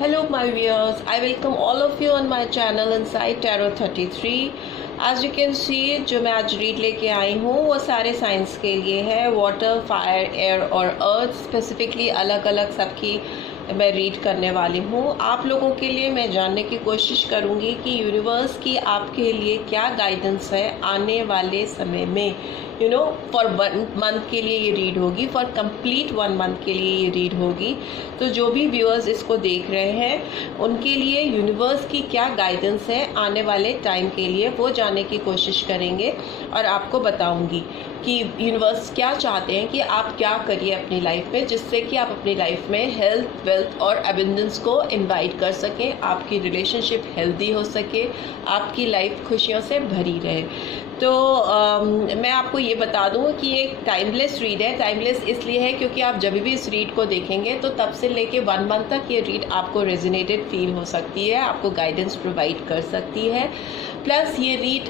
Hello my viewers, I welcome all of you on my channel Insight Tarot 33। As you can see, जो मैं आज read लेके आई हूँ वो सारे साइंस के लिए है। वाटर, फायर, एयर और अर्थ स्पेसिफिकली अलग अलग सबकी मैं रीड करने वाली हूँ। आप लोगों के लिए मैं जानने की कोशिश करूँगी कि यूनिवर्स की आपके लिए क्या गाइडेंस है आने वाले समय में। फॉर 1 मंथ के लिए ये रीड होगी, फॉर कंप्लीट 1 मंथ के लिए ये रीड होगी। तो जो भी व्यूअर्स इसको देख रहे हैं उनके लिए यूनिवर्स की क्या गाइडेंस है आने वाले टाइम के लिए, वो जानने की कोशिश करेंगे और आपको बताऊंगी कि यूनिवर्स क्या चाहते हैं कि आप क्या करिए अपनी लाइफ में, जिससे कि आप अपनी लाइफ में हेल्थ, वेल्थ और एबंडेंस को इनवाइट कर सकें, आपकी रिलेशनशिप हेल्दी हो सके, आपकी लाइफ खुशियों से भरी रहे। तो मैं आपको ये बता दूं कि एक टाइमलेस रीड है। टाइमलेस इसलिए है क्योंकि आप जब भी इस रीड को देखेंगे तो तब से लेके 1 मंथ तक ये रीड आपको रेजोनेटेड फील हो सकती है, आपको गाइडेंस प्रोवाइड कर सकती है। प्लस ये रीड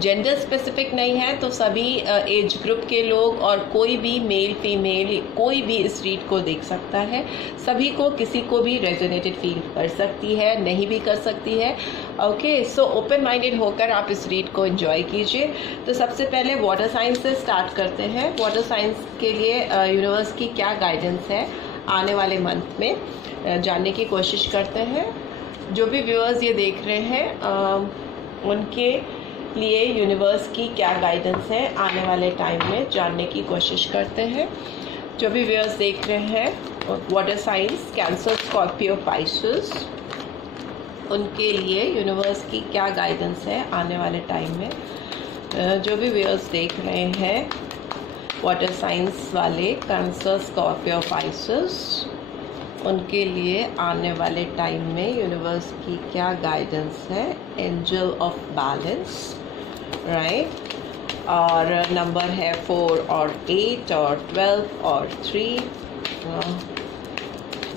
जेंडर स्पेसिफिक नहीं है, तो सभी एज ग्रुप के लोग और कोई भी मेल फीमेल कोई भी इस रीड को देख सकता है। सभी को, किसी को भी रेजोनेटेड फील कर सकती है, नहीं भी कर सकती है। ओके, सो ओपन माइंडेड होकर आप इस रीड को एंजॉय कीजिए। तो सबसे पहले वाटर साइंस से स्टार्ट करते हैं। वाटर साइंस के लिए यूनिवर्स की क्या गाइडेंस है आने वाले मंथ में जानने की कोशिश करते हैं। जो भी व्यूअर्स ये देख रहे हैं उनके लिए यूनिवर्स की क्या गाइडेंस है आने वाले टाइम में जानने की कोशिश करते हैं। जो भी व्यूअर्स देख रहे हैं water science, cancer, Scorpio, Pisces, उनके लिए यूनिवर्स की क्या गाइडेंस है आने वाले टाइम में। जो भी व्यूअर्स देख रहे हैं वाटर साइंस वाले, कैंसर, स्कॉर्पियो, पाइसेस, उनके लिए आने वाले टाइम में यूनिवर्स की क्या गाइडेंस है। एंजल ऑफ बैलेंस, राइट, और नंबर है 4 और 8 और 12 और 3,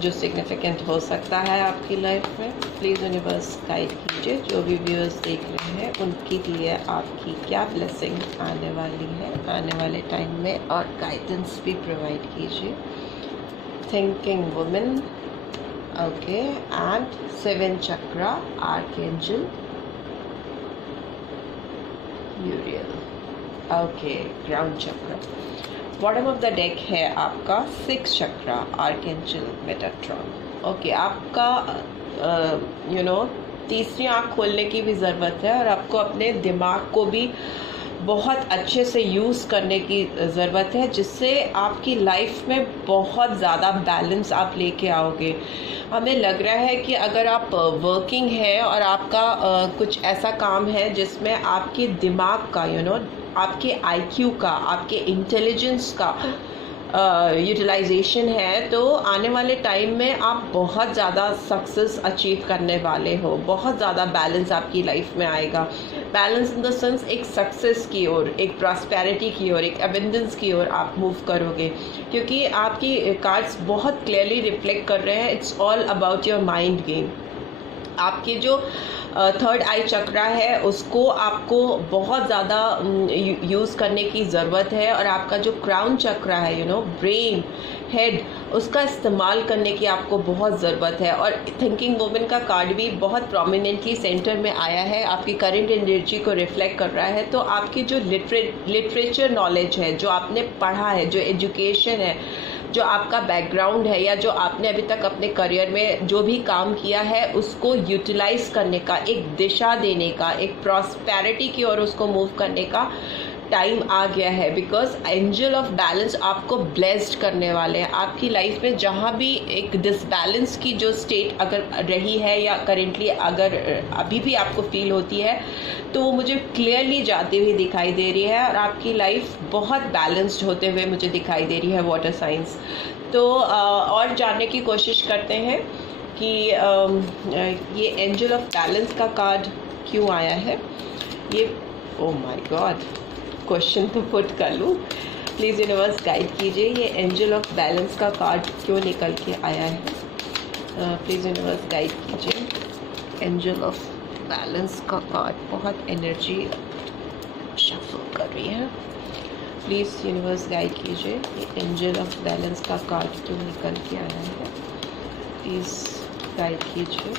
जो सिग्निफिकेंट हो सकता है आपकी लाइफ में। प्लीज़ यूनिवर्स गाइड कीजिए। जो भी व्यूअर्स देख रहे हैं उनके लिए आपकी क्या ब्लेसिंग आने वाली है आने वाले टाइम में, और गाइडेंस भी प्रोवाइड कीजिए। Thinking women, okay, and 7 chakra, archangel यूरियल, okay, ground chakra. Bottom of the deck है आपका 6 चक्रा, आर्कएंजल मेटाट्रॉन। ओके, आपका तीसरी आँख खोलने की भी ज़रूरत है और आपको अपने दिमाग को भी बहुत अच्छे से यूज़ करने की ज़रूरत है, जिससे आपकी लाइफ में बहुत ज़्यादा बैलेंस आप लेके आओगे। हमें लग रहा है कि अगर आप वर्किंग है और आपका कुछ ऐसा काम है जिसमें आपके दिमाग का आपके IQ का, आपके इंटेलिजेंस का यूटिलाइजेशन है, तो आने वाले टाइम में आप बहुत ज़्यादा सक्सेस अचीव करने वाले हो। बहुत ज़्यादा बैलेंस आपकी लाइफ में आएगा। बैलेंस इन द सेंस एक सक्सेस की ओर, एक प्रॉस्पेरिटी की ओर, एक एबंडेंस की ओर आप मूव करोगे, क्योंकि आपकी कार्ड्स बहुत क्लियरली रिफ्लेक्ट कर रहे हैं it's all about your mind game. आपके जो 3rd आई चक्रा है उसको आपको बहुत ज़्यादा यूज़ करने की ज़रूरत है, और आपका जो क्राउन चक्रा है ब्रेन, हेड, उसका इस्तेमाल करने की आपको बहुत ज़रूरत है। और थिंकिंग वुमेन का कार्ड भी बहुत प्रोमिनेंटली सेंटर में आया है, आपकी करंट एनर्जी को रिफ्लेक्ट कर रहा है। तो आपकी जो लिटरेचर नॉलेज है, जो आपने पढ़ा है, जो एजुकेशन है, जो आपका बैकग्राउंड है, या जो आपने अभी तक अपने करियर में जो भी काम किया है उसको यूटिलाइज करने का, एक दिशा देने का, एक प्रॉस्पेरिटी की ओर उसको मूव करने का टाइम आ गया है। बिकॉज एंजल ऑफ बैलेंस आपको ब्लेस्ड करने वाले हैं। आपकी लाइफ में जहाँ भी एक डिसबैलेंस की जो स्टेट अगर रही है या करेंटली अगर अभी भी आपको फील होती है, तो वो मुझे क्लियरली जाती हुई दिखाई दे रही है, और आपकी लाइफ बहुत बैलेंस्ड होते हुए मुझे दिखाई दे रही है वाटर साइंस। तो और जानने की कोशिश करते हैं कि ये एंजल ऑफ बैलेंस का कार्ड क्यों आया है। ये ओह माय गॉड, क्वेश्चन तो पुट कर लूँ। प्लीज़ यूनिवर्स गाइड कीजिए, ये एंजल ऑफ बैलेंस का कार्ड क्यों निकल के आया है। प्लीज़ यूनिवर्स गाइड कीजिए। एंजल ऑफ बैलेंस का कार्ड बहुत एनर्जी शफल कर रही है। प्लीज़ यूनिवर्स गाइड कीजिए, ये एंजल ऑफ बैलेंस का कार्ड क्यों निकल के आया है। प्लीज़ गाइड कीजिए।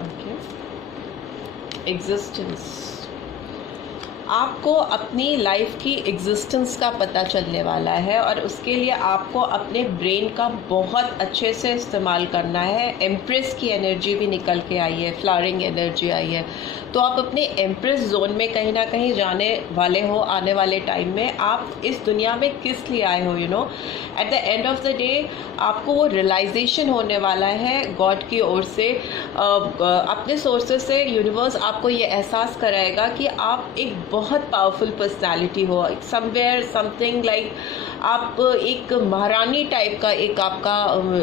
ओके, एग्जिस्टेंस, आपको अपनी लाइफ की एग्जिस्टेंस का पता चलने वाला है और उसके लिए आपको अपने ब्रेन का बहुत अच्छे से इस्तेमाल करना है। एम्प्रेस की एनर्जी भी निकल के आई है, फ्लावरिंग एनर्जी आई है, तो आप अपने एम्प्रेस जोन में कहीं ना कहीं जाने वाले हो आने वाले टाइम में। आप इस दुनिया में किस लिए आए हो, at the end of the day आपको वो रियलाइजेशन होने वाला है गॉड की ओर से, अपने सोर्सेस से। यूनिवर्स आपको ये एहसास कराएगा कि आप एक बहुत पावरफुल पर्सनालिटी हो, समवेयर समथिंग लाइक आप एक महारानी टाइप का एक आपका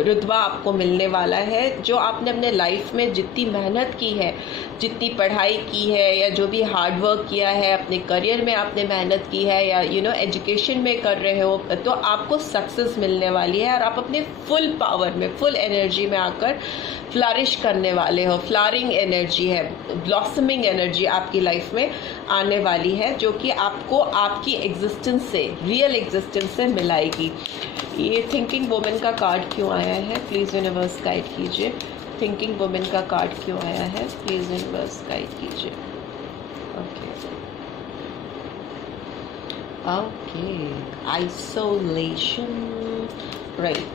रुतबा आपको मिलने वाला है। जो आपने अपने लाइफ में जितनी मेहनत की है, जितनी पढ़ाई की है, या जो भी हार्ड वर्क किया है, अपने करियर में आपने मेहनत की है, या एजुकेशन में कर रहे हो, तो आपको सक्सेस मिलने वाली है और आप अपने फुल पावर में, फुल एनर्जी में आकर फ्लरिश करने वाले हो। फ्लावरिंग एनर्जी है, ब्लॉसमिंग एनर्जी आपकी लाइफ में आने वाली है, जो कि आपको आपकी एग्जिस्टेंस से, रियल एग्जिस्टेंस से मिलाएगी। ये थिंकिंग वुमेन का कार्ड क्यों आया है, प्लीज़ यूनिवर्स गाइड कीजिए। थिंकिंग वुमेन का कार्ड क्यों आया है, प्लीज़ यूनिवर्स गाइड कीजिए। Okay, isolation, right,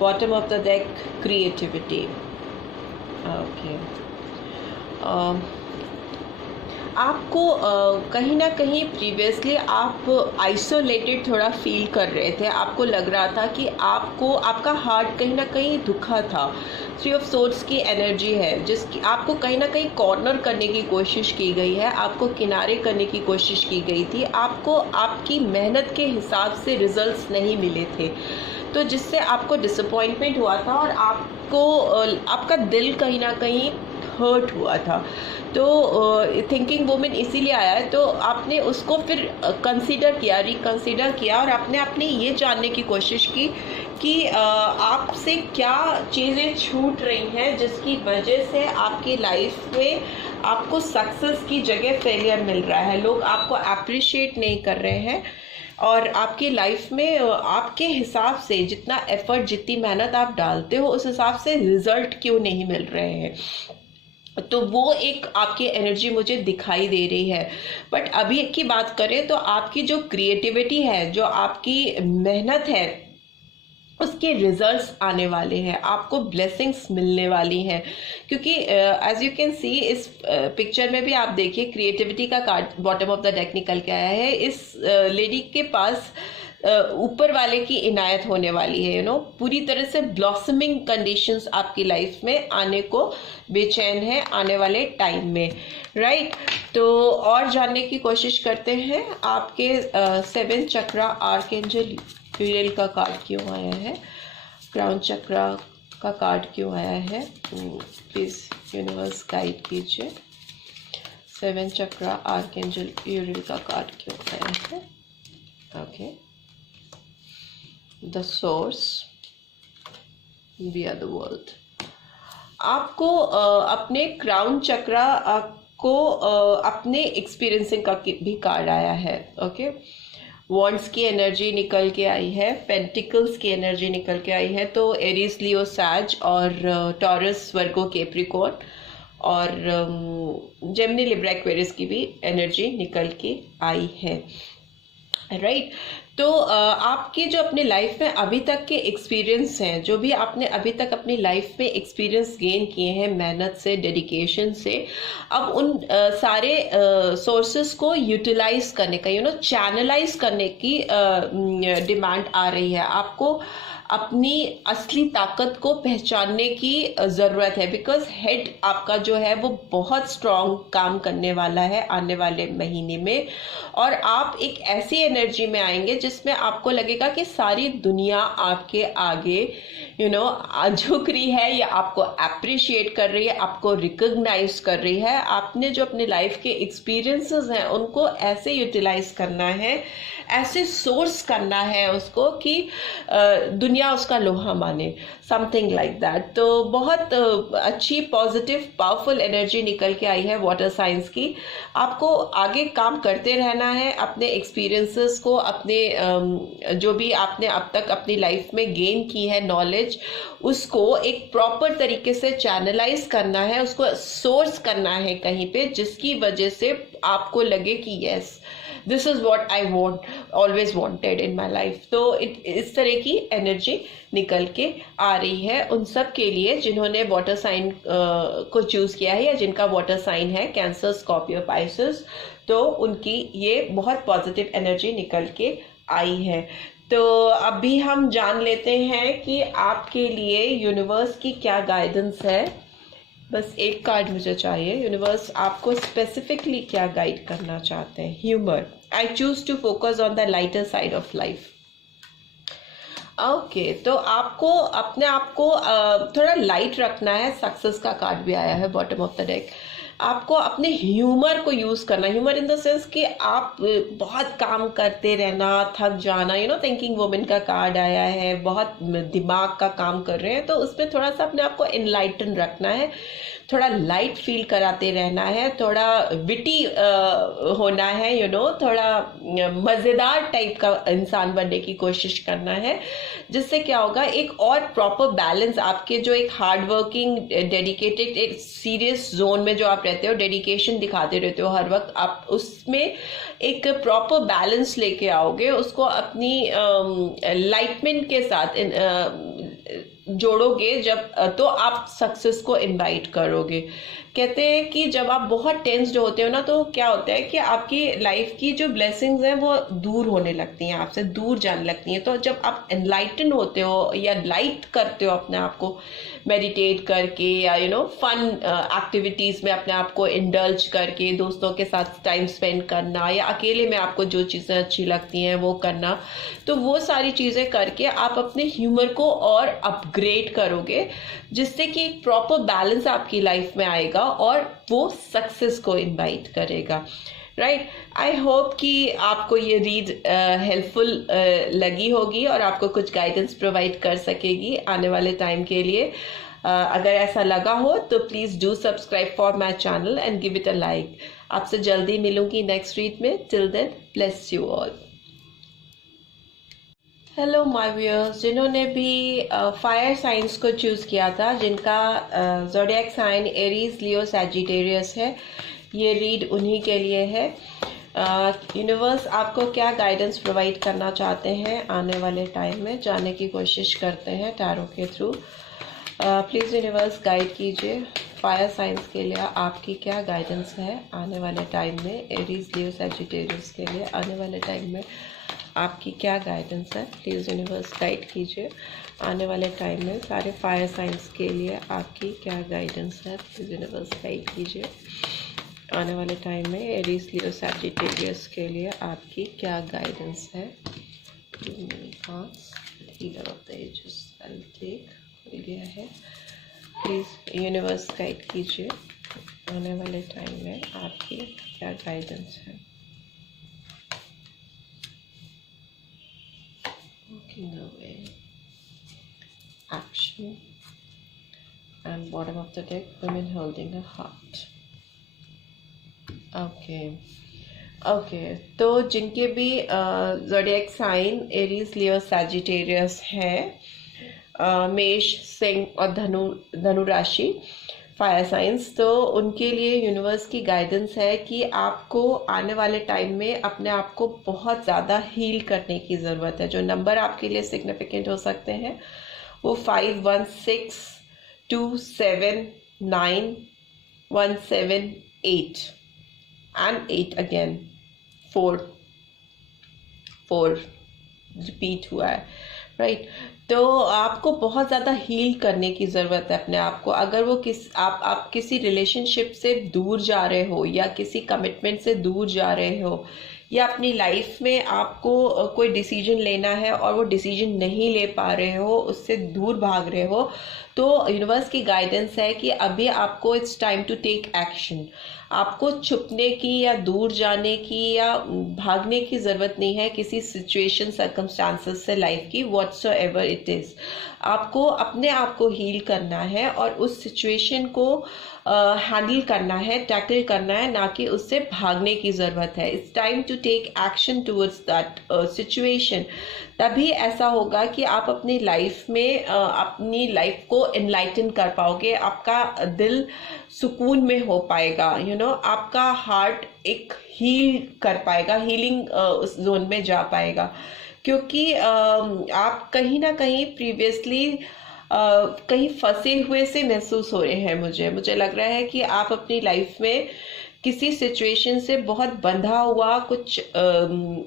bottom of the deck, creativity. Okay, आपको कहीं ना कहीं प्रीवियसली आप आइसोलेटेड थोड़ा फील कर रहे थे। आपको लग रहा था कि आपका हार्ट कहीं ना कहीं दुखा था। 3 ऑफ सोर्ड्स की एनर्जी है, जिसकी आपको कहीं ना कहीं कॉर्नर करने की कोशिश की गई है, आपको किनारे करने की कोशिश की गई थी, आपको आपकी मेहनत के हिसाब से रिजल्ट्स नहीं मिले थे, तो जिससे आपको डिसअपॉइंटमेंट हुआ था और आपका दिल कहीं ना कहीं हर्ट हुआ था। तो थिंकिंग वुमेन इसीलिए आया है। तो आपने उसको फिर रिकंसीडर किया और आपने अपनी ये जानने की कोशिश की कि आपसे क्या चीज़ें छूट रही हैं, जिसकी वजह से आपकी लाइफ में आपको सक्सेस की जगह फेलियर मिल रहा है। लोग आपको अप्रिशिएट नहीं कर रहे हैं और आपकी लाइफ में आपके हिसाब से जितना एफर्ट, जितनी मेहनत आप डालते हो, उस हिसाब से रिजल्ट क्यों नहीं मिल रहे हैं। तो वो एक आपकी एनर्जी मुझे दिखाई दे रही है। बट अभी की बात करें तो आपकी जो क्रिएटिविटी है, जो आपकी मेहनत है, उसके रिजल्ट्स आने वाले हैं, आपको ब्लेसिंग्स मिलने वाली हैं। क्योंकि एज यू कैन सी इस पिक्चर में भी आप देखिए, क्रिएटिविटी का card bottom of the deck निकल के आया है। इस लेडी के पास ऊपर वाले की इनायत होने वाली है, पूरी तरह से ब्लॉसमिंग कंडीशंस आपकी लाइफ में आने को बेचैन है आने वाले टाइम में, राइट। तो और जानने की कोशिश करते हैं, आपके 7 चक्रा आर्कएंजल यूरियल का कार्ड क्यों आया है, क्राउन चक्रा का कार्ड क्यों आया है, प्लीज यूनिवर्स गाइड कीजिए। 7 चक्रा आर्कएंजल यूरियल का कार्ड क्यों आया है। Okay, the source, we are the world. आपको अपने क्राउन चक्रा को अपने एक्सपीरियंसिंग का भी कार्ड आया है। ओके, वॉन्ड्स की एनर्जी निकल के आई है, पेंटिकल्स की एनर्जी निकल के आई है। तो एरीज, लियो, सैज और टॉरस, वर्गो, कैप्रिकॉर्न और जेमिनी, लिब्रा, एक्वेरियस की भी एनर्जी निकल के आई है, राइट। तो आपके जो अपने लाइफ में अभी तक के एक्सपीरियंस हैं, जो भी आपने अभी तक अपनी लाइफ में एक्सपीरियंस गेन किए हैं मेहनत से, डेडिकेशन से, अब उन सारे सोर्सेस को यूटिलाइज करने का, चैनलाइज करने की डिमांड आ रही है। आपको अपनी असली ताकत को पहचानने की ज़रूरत है, बिकॉज हेड आपका जो है वो बहुत स्ट्रॉन्ग काम करने वाला है आने वाले महीने में। और आप एक ऐसी एनर्जी में आएंगे जिसमें आपको लगेगा कि सारी दुनिया आपके आगे झुक रही है, या आपको अप्रिशिएट कर रही है, आपको रिकॉग्नाइज कर रही है। आपने जो अपने लाइफ के एक्सपीरियंसेस हैं उनको ऐसे यूटिलाइज करना है, ऐसे सोर्स करना है उसको कि दुनिया दुनिया उसका लोहा माने, समथिंग लाइक दैट। तो बहुत अच्छी पॉजिटिव पावरफुल एनर्जी निकल के आई है वाटर साइंस की। आपको आगे काम करते रहना है, अपने एक्सपीरियंसेस को, अपने जो भी आपने अब तक अपनी लाइफ में गेन की है नॉलेज, उसको एक प्रॉपर तरीके से चैनलाइज करना है, उसको सोर्स करना है कहीं पे, जिसकी वजह से आपको लगे कि yes this is what I want, always wanted in my life. तो इस तरह की एनर्जी निकल के आ रही है उन सब के लिए जिन्होंने वाटर साइन को चूज किया है या जिनका वाटर साइन है कैंसर, स्कॉर्पियो, पाइसेस। तो उनकी ये बहुत पॉजिटिव एनर्जी निकल के आई है। तो अभी हम जान लेते हैं कि आपके लिए यूनिवर्स की क्या गाइडेंस है। बस एक कार्ड मुझे चाहिए। यूनिवर्स आपको स्पेसिफिकली क्या गाइड करना चाहते हैं? Humour, I choose to focus on the lighter side of life. Okay, तो आपको अपने आप को थोड़ा लाइट रखना है। सक्सेस का कार्ड भी आया है बॉटम ऑफ द डेक। आपको अपने ह्यूमर को यूज करना, ह्यूमर इन द सेंस कि आप बहुत काम करते रहना, थक जाना, थिंकिंग वुमेन का कार्ड आया है, बहुत दिमाग का काम कर रहे हैं, तो उसमें थोड़ा सा अपने आप को एनलाइटन रखना है, थोड़ा लाइट फील कराते रहना है, थोड़ा विटी होना है, थोड़ा मजेदार टाइप का इंसान बनने की कोशिश करना है, जिससे क्या होगा एक और प्रॉपर बैलेंस आपके जो एक हार्ड वर्किंग, डेडिकेटेड, एक सीरियस जोन में जो आप रहते हो, डेडिकेशन दिखाते रहते हो हर वक्त, आप उसमें एक प्रॉपर बैलेंस लेके आओगे, उसको अपनी लाइटमेंट के साथ जोड़ोगे जब, तो आप सक्सेस को इनवाइट करोगे। कहते हैं कि जब आप बहुत टेंस्ड होते हो ना, तो क्या होता है कि आपकी लाइफ की जो ब्लेसिंग्स हैं वो दूर होने लगती हैं, आपसे दूर जाने लगती हैं। तो जब आप एनलाइटन होते हो या लाइट करते हो अपने आप को, मेडिटेट करके या फन एक्टिविटीज में अपने आप को इंडल्ज करके, दोस्तों के साथ टाइम स्पेंड करना या अकेले में आपको जो चीजें अच्छी लगती हैं वो करना, तो वो सारी चीजें करके आप अपने ह्यूमर को और अपग्रेड करोगे, जिससे कि एक प्रॉपर बैलेंस आपकी लाइफ में आएगा और वो सक्सेस को इनवाइट करेगा। राइट, आई होप कि आपको ये रीड हेल्पफुल लगी होगी और आपको कुछ गाइडेंस प्रोवाइड कर सकेगी आने वाले टाइम के लिए। अगर ऐसा लगा हो तो please do subscribe for my channel and give it a like. आपसे जल्दी मिलूंगी नेक्स्ट रीड में। Till then, bless you all. Hello my viewers, जिन्होंने भी फायर साइंस को चूज किया था, जिनका zodiac sign Aries, Leo, Sagittarius है, ये रीड उन्हीं के लिए है। यूनिवर्स आपको क्या गाइडेंस प्रोवाइड करना चाहते हैं आने वाले टाइम में, जानने की कोशिश करते हैं टैरो के थ्रू। प्लीज़ यूनिवर्स गाइड कीजिए फायर साइंस के लिए आपकी क्या गाइडेंस है आने वाले टाइम में। एरीज, लियो, सैजिटेरियस के लिए आने वाले टाइम में आपकी क्या गाइडेंस है। प्लीज़ यूनिवर्स गाइड कीजिए आने वाले टाइम में सारे फायर साइंस के लिए आपकी क्या गाइडेंस है। प्लीज़ यूनिवर्स गाइड कीजिए आने वाले टाइम में एरीज, लियो, सैजिटेरियस के लिए आपकी क्या गाइडेंस है। हीलर ऑफ द एजेस गया है। प्लीज़ यूनिवर्स गाइड कीजिए आने वाले टाइम में आपकी क्या गाइडेंस है। Walking away, action, and bottom of the deck, women holding a heart. Okay, तो जिनके भी zodiac sign Aries, Leo, Sagittarius है, मेष, सिंह और धनु राशि फायर साइंस, तो उनके लिए यूनिवर्स की गाइडेंस है कि आपको आने वाले टाइम में अपने आप को बहुत ज़्यादा हील करने की ज़रूरत है। जो नंबर आपके लिए सिग्निफिकेंट हो सकते हैं वो 5, 1, 6, 2, 7, 9, 1, 7, 8 and 8 again, 4 रिपीट हुआ है। राइट, तो आपको बहुत ज़्यादा हील करने की ज़रूरत है अपने आप को। अगर वो आप किसी रिलेशनशिप से दूर जा रहे हो या किसी कमिटमेंट से दूर जा रहे हो या अपनी लाइफ में आपको कोई डिसीजन लेना है और वो डिसीजन नहीं ले पा रहे हो, उससे दूर भाग रहे हो, तो यूनिवर्स की गाइडेंस है कि अभी आपको it's time to take action. आपको छुपने की या दूर जाने की या भागने की ज़रूरत नहीं है किसी सिचुएशन सर्कमस्टांसेस से लाइफ की, व्हाटसोएवर इट इज़। आपको अपने आप को हील करना है और उस सिचुएशन को हैंडल करना है, टैकल करना है, ना कि उससे भागने की ज़रूरत है। It's time to take action towards that situation. तभी ऐसा होगा कि आप अपनी लाइफ में अपनी लाइफ को एनलाइटन कर पाओगे, आपका दिल सुकून में हो पाएगा, आपका हार्ट एक हील कर पाएगा, हीलिंग उस जोन में जा पाएगा। क्योंकि आप कहीं ना कहीं प्रीवियसली कहीं फंसे हुए से महसूस हो रहे हैं। मुझे लग रहा है कि आप अपनी लाइफ में किसी सिचुएशन से बहुत बंधा हुआ कुछ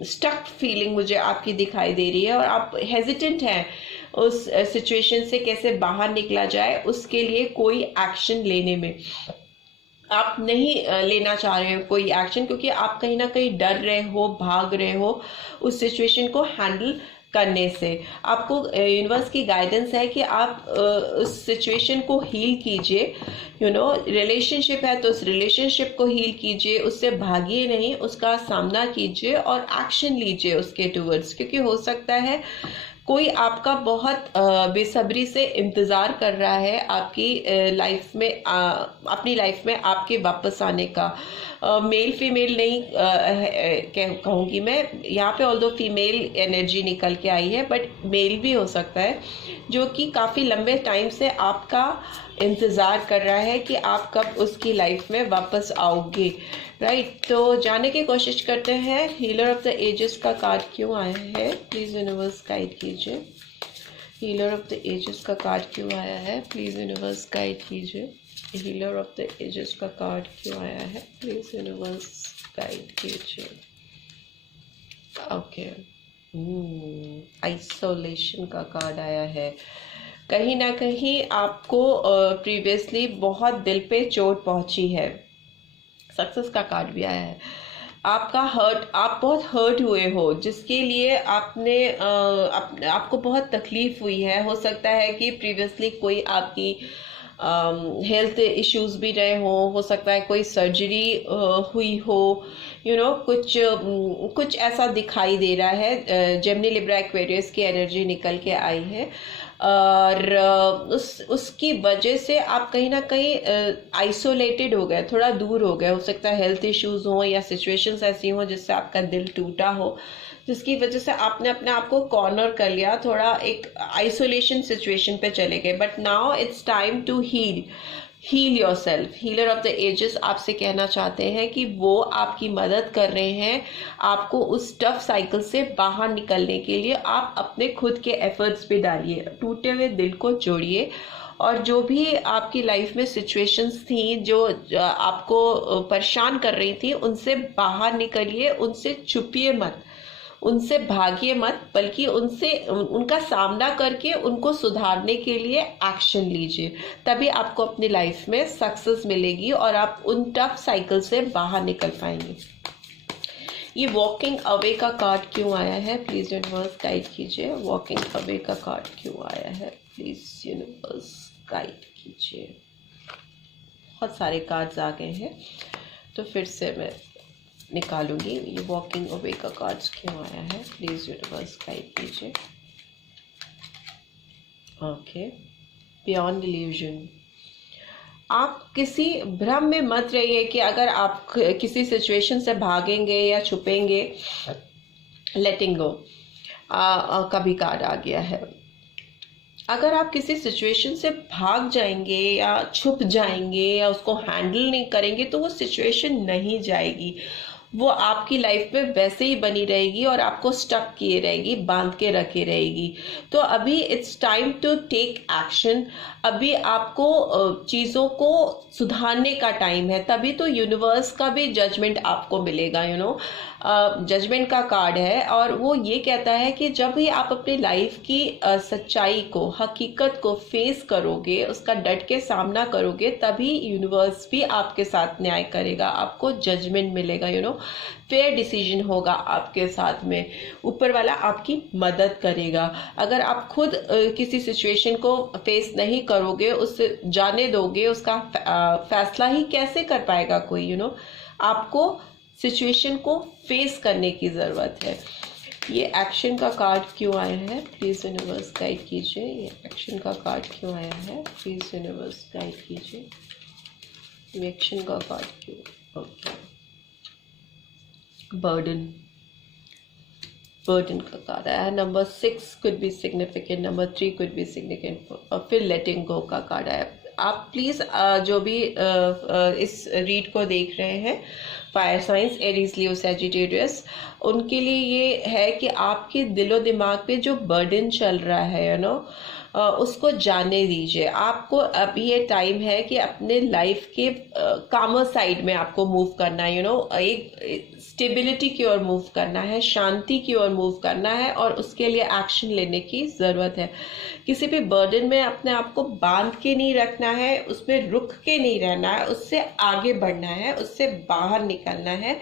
स्टक फीलिंग मुझे आपकी दिखाई दे रही है और आप हेजिटेंट हैं उस सिचुएशन से कैसे बाहर निकला जाए, उसके लिए कोई एक्शन लेने में आप नहीं लेना चाह रहे हो कोई एक्शन, क्योंकि आप कहीं ना कहीं डर रहे हो, भाग रहे हो उस सिचुएशन को हैंडल करने से। आपको यूनिवर्स की गाइडेंस है कि आप उस सिचुएशन को हील कीजिए। रिलेशनशिप है तो उस रिलेशनशिप को हील कीजिए, उससे भागिए नहीं, उसका सामना कीजिए और एक्शन लीजिए उसके टूवर्ड्स। क्योंकि हो सकता है कोई आपका बहुत बेसब्री से इंतज़ार कर रहा है आपकी लाइफ में, अपनी लाइफ में आपके वापस आने का। मेल फीमेल नहीं कहूँगी मैं यहाँ पे, ऑल्दो फीमेल एनर्जी निकल के आई है, बट मेल भी हो सकता है जो कि काफ़ी लंबे टाइम से आपका इंतज़ार कर रहा है कि आप कब उसकी लाइफ में वापस आओगे। राइट, तो जाने की कोशिश करते हैं हीलर ऑफ द एजेस का कार्ड क्यों आया है। प्लीज़ यूनिवर्स गाइड कीजिए। हीलर ऑफ द एजेस का कार्ड क्यों आया है, प्लीज़ यूनिवर्स गाइड कीजिए। हीलर ऑफ द एजेस का कार्ड क्यों आया है, प्लीज़ यूनिवर्स गाइड कीजिए। ओके, आइसोलेशन का कार्ड आया है। कहीं ना कहीं आपको प्रीवियसली बहुत दिल पे चोट पहुंची है। सक्सेस का कार्ड भी आया है। आपका आप बहुत हर्ट हुए हो, जिसके लिए आपको बहुत तकलीफ हुई है। हो सकता है कि प्रीवियसली कोई आपकी हेल्थ इश्यूज भी रहे हो सकता है कोई सर्जरी हुई हो, कुछ ऐसा दिखाई दे रहा है। जेमिनी लिब्रा एक्वेरियस की एनर्जी निकल के आई है और उसकी वजह से आप कहीं ना कहीं आइसोलेटेड हो गए, थोड़ा दूर हो गए। हो सकता है हेल्थ इश्यूज हो या सिचुएशंस ऐसी हो जिससे आपका दिल टूटा हो, जिसकी वजह से आपने अपने आप को कॉर्नर कर लिया, थोड़ा एक आइसोलेशन सिचुएशन पे चले गए। But now it's time to heal yourself. Healer of the ages आपसे कहना चाहते हैं कि वो आपकी मदद कर रहे हैं आपको उस टफ साइकिल से बाहर निकलने के लिए। आप अपने खुद के एफर्ट्स पे डालिए, टूटे हुए दिल को जोड़िए और जो भी आपकी लाइफ में सिचुएशंस थी जो आपको परेशान कर रही थी, उनसे बाहर निकलिए, उनसे छुपिए मत, उनसे भागिए मत, बल्कि उनका सामना करके उनको सुधारने के लिए एक्शन लीजिए। तभी आपको अपनी लाइफ में सक्सेस मिलेगी और आप उन टफ साइकिल से बाहर निकल पाएंगे। ये वॉकिंग अवे का कार्ड क्यों आया है, प्लीज यूनिवर्स गाइड कीजिए। वॉकिंग अवे का कार्ड क्यों आया है, प्लीज यूनिवर्स गाइड कीजिए। बहुत सारे कार्ड्स आ गए हैं तो फिर से मैं निकालूंगी। ये वॉकिंग अवे का कार्ड्स क्यों आया है, प्लीज यूनिवर्स गाइड कीजिए। Okay, beyond illusion. आप किसी भ्रम में मत रहिए कि अगर आप किसी सिचुएशन से भागेंगे या छुपेंगे। लेटिंग गो का भी कार्ड आ गया है। अगर आप किसी सिचुएशन से भाग जाएंगे या छुप जाएंगे या उसको हैंडल नहीं करेंगे तो वो सिचुएशन नहीं जाएगी, वो आपकी लाइफ में वैसे ही बनी रहेगी और आपको स्टक किए रहेगी, बांध के रखे रहेगी। तो अभी it's time to take action. अभी आपको चीज़ों को सुधारने का टाइम है, तभी तो यूनिवर्स का भी जजमेंट आपको मिलेगा। जजमेंट का कार्ड है और वो ये कहता है कि जब भी आप अपनी लाइफ की सच्चाई को, हकीकत को फेस करोगे, उसका डट के सामना करोगे, तभी यूनिवर्स भी आपके साथ न्याय करेगा, आपको जजमेंट मिलेगा। फेयर डिसीजन होगा आपके साथ में। ऊपर वाला आपकी मदद करेगा। अगर आप खुद किसी सिचुएशन को फेस नहीं करोगे, उससे जाने दोगे, उसका फैसला ही कैसे कर पाएगा कोई, आपको सिचुएशन को फेस करने की ज़रूरत है। ये एक्शन का कार्ड क्यों आया है, प्लीज़ यूनिवर्स गाइड कीजिए। ये एक्शन का कार्ड क्यों आया है, प्लीज़ यूनिवर्स गाइड कीजिए। एक्शन का कार्ड क्यों, ओके, बर्डन का कार्ड आया है। Number 6 could be significant, number 3 could be significant, और फिर लेटिंग गो का कार्ड आया। आप प्लीज़ जो भी इस रीड को देख रहे हैं, fire science, Aries, Leo, Sagittarius, उनके लिए ये है कि आपके दिलो दिमाग पे जो बर्डन चल रहा है उसको जाने दीजिए। आपको अब ये टाइम है कि अपने लाइफ के कामर साइड में आपको मूव करना है, एक स्टेबिलिटी की ओर मूव करना है, शांति की ओर मूव करना है, और उसके लिए एक्शन लेने की ज़रूरत है। किसी भी बर्डन में अपने आप को बांध के नहीं रखना है, उसमें रुक के नहीं रहना है, उससे आगे बढ़ना है, उससे बाहर निकलना है।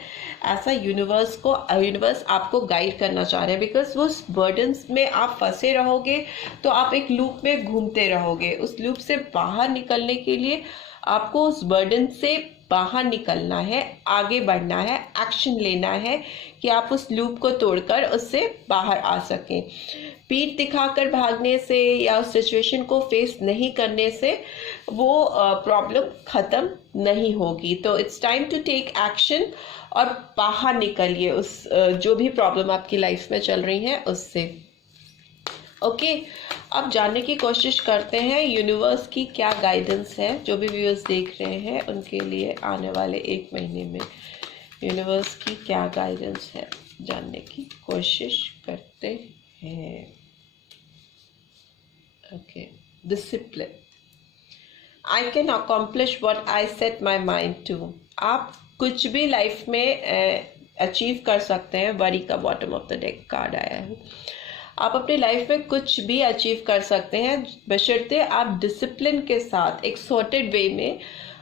ऐसा यूनिवर्स आपको गाइड करना चाह रहे हैं, बिकॉज वो उस बर्डन में आप फंसे रहोगे तो आप एक लूप में घूमते रहोगे। उस लूप से बाहर निकलने के लिए आपको उस बर्डन से बाहर निकलना है, आगे बढ़ना है, एक्शन लेना है कि आप उस लूप को तोड़कर उससे बाहर आ सकें। पीठ दिखाकर भागने से या उस सिचुएशन को फेस नहीं करने से वो प्रॉब्लम खत्म नहीं होगी। तो it's time to take action और बाहर निकलिए उस जो भी प्रॉब्लम आपकी लाइफ में चल रही है उससे। ओके, अब जानने की कोशिश करते हैं यूनिवर्स की क्या गाइडेंस है। जो भी व्यूअर्स देख रहे हैं उनके लिए आने वाले 1 महीने में यूनिवर्स की क्या गाइडेंस है, जानने की कोशिश करते हैं। Okay, discipline, I can accomplish what I set my mind to. आप कुछ भी लाइफ में अचीव कर सकते हैं। वरी का bottom of the deck card आया है। आप अपनी लाइफ में कुछ भी अचीव कर सकते हैं, बशर्ते आप डिसिप्लिन के साथ एक सॉर्टेड वे में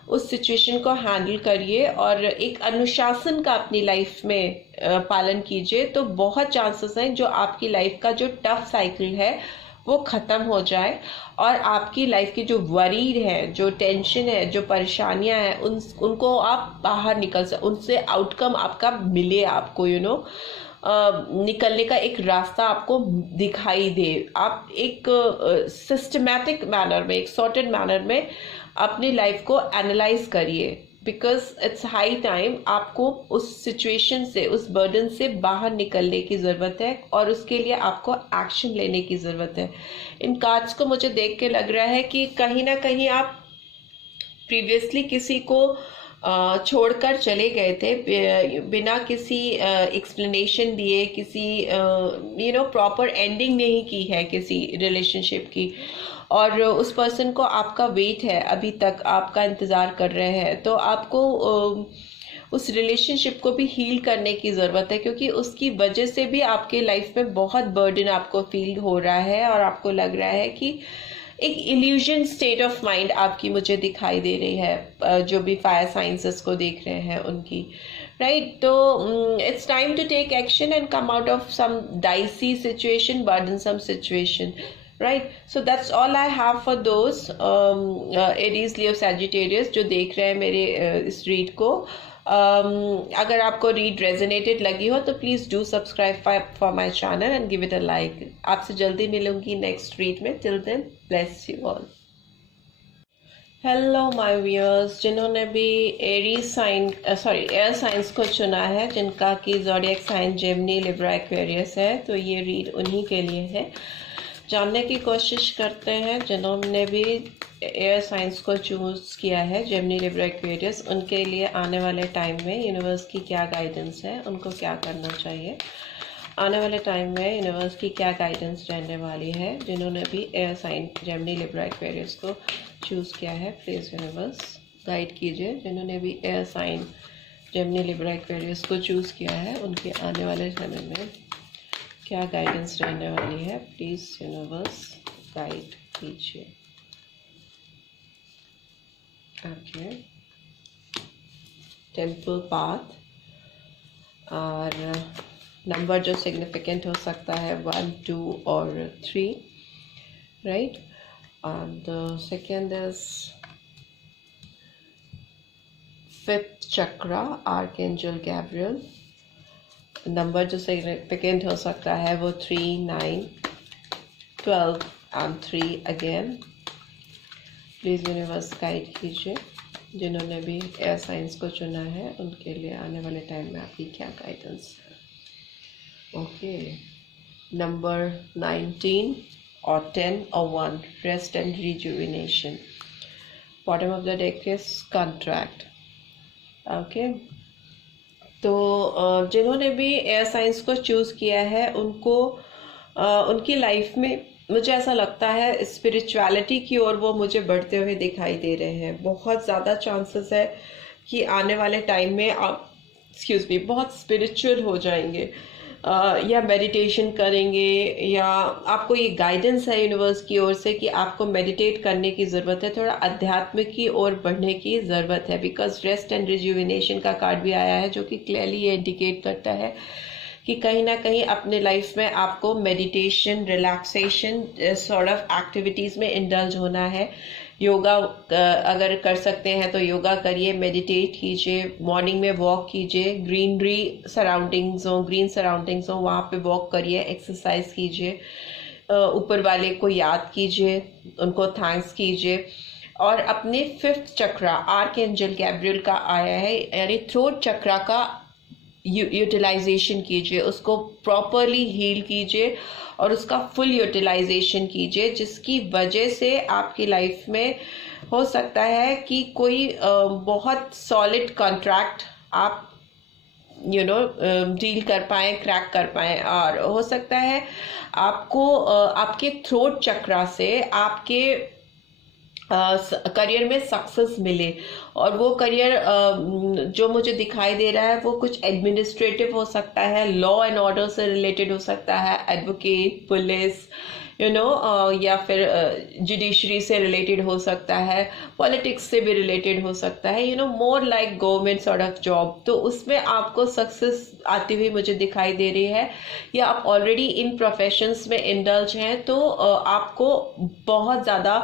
उस सिचुएशन को हैंडल करिए और एक अनुशासन का अपनी लाइफ में पालन कीजिए। तो बहुत चांसेस हैं जो आपकी लाइफ का जो टफ साइकिल है वो खत्म हो जाए और आपकी लाइफ की जो वरीड है, जो टेंशन है, जो परेशानियां हैं, उनको आप बाहर निकल सक, उनसे आउटकम आपका मिले आपको, निकलने का एक रास्ता आपको दिखाई दे। आप एक सिस्टमैटिक मैनर में, एक सॉर्टेड मैनर में अपनी लाइफ को एनालाइज करिए, बिकॉज इट्स हाई टाइम आपको उस सिचुएशन से, उस बर्डन से बाहर निकलने की ज़रूरत है और उसके लिए आपको एक्शन लेने की ज़रूरत है। इन कार्ड्स को मुझे देख के लग रहा है कि कहीं ना कहीं आप प्रीवियसली किसी को छोड़कर चले गए थे बिना किसी एक्सप्लेनेशन दिए, किसी प्रॉपर एंडिंग नहीं की है किसी रिलेशनशिप की, और उस पर्सन को आपका वेट है, अभी तक आपका इंतज़ार कर रहे हैं। तो आपको उस रिलेशनशिप को भी हील करने की ज़रूरत है, क्योंकि उसकी वजह से भी आपके लाइफ में बहुत बर्डन आपको फील हो रहा है और आपको लग रहा है कि एक इल्यूजन स्टेट ऑफ माइंड आपकी मुझे दिखाई दे रही है। जो भी फायर साइंसेस को देख रहे हैं उनकी, राइट। तो it's time to take action and come out of some dicey situation, burdensome situation, right. So that's all I have for those Aries, Leo, Sagittarius जो देख रहे हैं मेरे इस रीड को। अगर आपको रीड रेजोनेटेड लगी हो तो please do subscribe for my channel and give it a like. आपसे जल्दी मिलूंगी नेक्स्ट रीड में। Till then, bless you all. Hello my viewers, जिन्होंने भी एयर साइंस को चुना है, जिनका कि zodiac sign Gemini, Libra, Aquarius है, तो ये रीड उन्हीं के लिए है। जानने की कोशिश करते हैं जिन्होंने भी एयर साइंस को चूज़ किया है, जेमिनी, लिब्रा, एक्वेरियस, उनके लिए आने वाले टाइम में यूनिवर्स की क्या गाइडेंस है, उनको क्या करना चाहिए। आने वाले टाइम में यूनिवर्स की क्या गाइडेंस रहने वाली है। जिन्होंने भी air sign Gemini, Libra, Aquarius को चूज़ किया है, प्लीज़ यूनिवर्स गाइड कीजिए। जिन्होंने भी air sign Gemini, Libra, Aquarius को चूज़ किया है, उनके आने वाले समय में क्या गाइडेंस रहने वाली है, प्लीज़ यूनिवर्स गाइड कीजिए। ओके, टेम्पल पाथ, और नंबर जो सिग्निफिकेंट हो सकता है 1, 2 और 3, right. and the second is fifth chakra, archangel Gabriel. Number जो सिग्निफिकेंट हो सकता है वो 3, 9, 12 and 3 again. Please universe guide कीजिए जिन्होंने भी एयर साइंस को चुना है उनके लिए आने वाले टाइम में आपकी क्या गाइडेंस है। ओके, नंबर 19 और 10 और 1, rest and rejuvenation. Bottom of the deck is contract. Okay, तो जिन्होंने भी एयर साइंस को चूज़ किया है उनको उनकी लाइफ में मुझे ऐसा लगता है स्पिरिचुअलिटी की ओर वो मुझे बढ़ते हुए दिखाई दे रहे हैं। बहुत ज़्यादा चांसेस है कि आने वाले टाइम में आप बहुत स्पिरिचुअल हो जाएंगे, या मेडिटेशन करेंगे, या आपको ये गाइडेंस है यूनिवर्स की ओर से कि आपको मेडिटेट करने की ज़रूरत है, थोड़ा अध्यात्म की ओर बढ़ने की ज़रूरत है। बिकॉज रेस्ट एंड रिजुविनेशन का कार्ड भी आया है जो कि क्लियरली ये इंडिकेट करता है कि कहीं ना कहीं अपने लाइफ में आपको meditation, relaxation sort of activities में इंडल्ज होना है। योगा अगर कर सकते हैं तो योगा करिए, मेडिटेट कीजिए, मॉर्निंग में वॉक कीजिए, ग्रीन सराउंडिंग्स हो वहाँ पे वॉक करिए, एक्सरसाइज कीजिए, ऊपर वाले को याद कीजिए, उनको थैंक्स कीजिए। और अपने 5th चक्रा आर्कएंजल गैब्रियल का आया है, यानी थ्रोट चक्रा का यूटिलाइजेशन कीजिए, उसको प्रॉपरली हील कीजिए और उसका फुल यूटिलाइजेशन कीजिए, जिसकी वजह से आपकी लाइफ में हो सकता है कि कोई बहुत सॉलिड कॉन्ट्रैक्ट आप डील कर पाएँ, क्रैक कर पाएँ। और हो सकता है आपको आपके थ्रोट चक्रा से आपके करियर में सक्सेस मिले, और वो करियर जो मुझे दिखाई दे रहा है वो कुछ एडमिनिस्ट्रेटिव हो सकता है, लॉ एंड ऑर्डर से रिलेटेड हो सकता है, एडवोकेट, पुलिस, या फिर जुडिशरी से रिलेटेड हो सकता है, पॉलिटिक्स से भी रिलेटेड हो सकता है, more like government sort of job. तो उसमें आपको सक्सेस आती हुई मुझे दिखाई दे रही है, या आप ऑलरेडी इन प्रोफेशंस में इंडल्ज हैं तो आपको बहुत ज़्यादा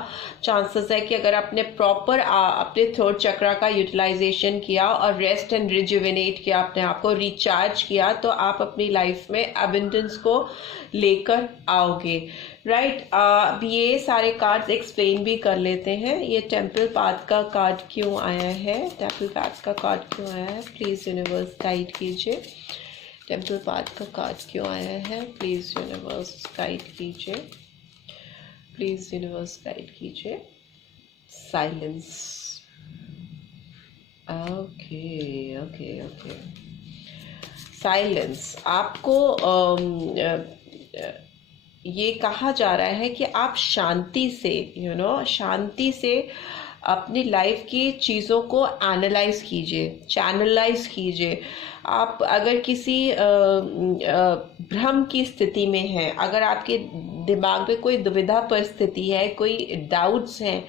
चांसेस है कि अगर आपने प्रॉपर अपने थ्रोट चक्रा का यूटिलाइजेशन किया और रेस्ट एंड रिजुविनेट किया, अपने आप को रिचार्ज किया, तो आप अपनी लाइफ में अबंडेंस को लेकर आओगे, राइट। अब ये सारे कार्ड्स एक्सप्लेन भी कर लेते हैं। ये टेम्पल पाथ का कार्ड क्यों आया है, टेम्पल पाथ का कार्ड क्यों आया है, प्लीज़ यूनिवर्स गाइड कीजिए। टेम्पल पाथ का कार्ड क्यों आया है, प्लीज़ यूनिवर्स गाइड कीजिए, प्लीज़ यूनिवर्स गाइड कीजिए। Silence. Okay okay okay, silence. आपको ये कहा जा रहा है कि आप शांति से शांति से अपनी लाइफ की चीज़ों को एनालाइज कीजिए, चैनलाइज कीजिए। आप अगर किसी भ्रम की स्थिति में हैं, अगर आपके दिमाग में कोई दुविधा परिस्थिति है, कोई डाउट्स हैं,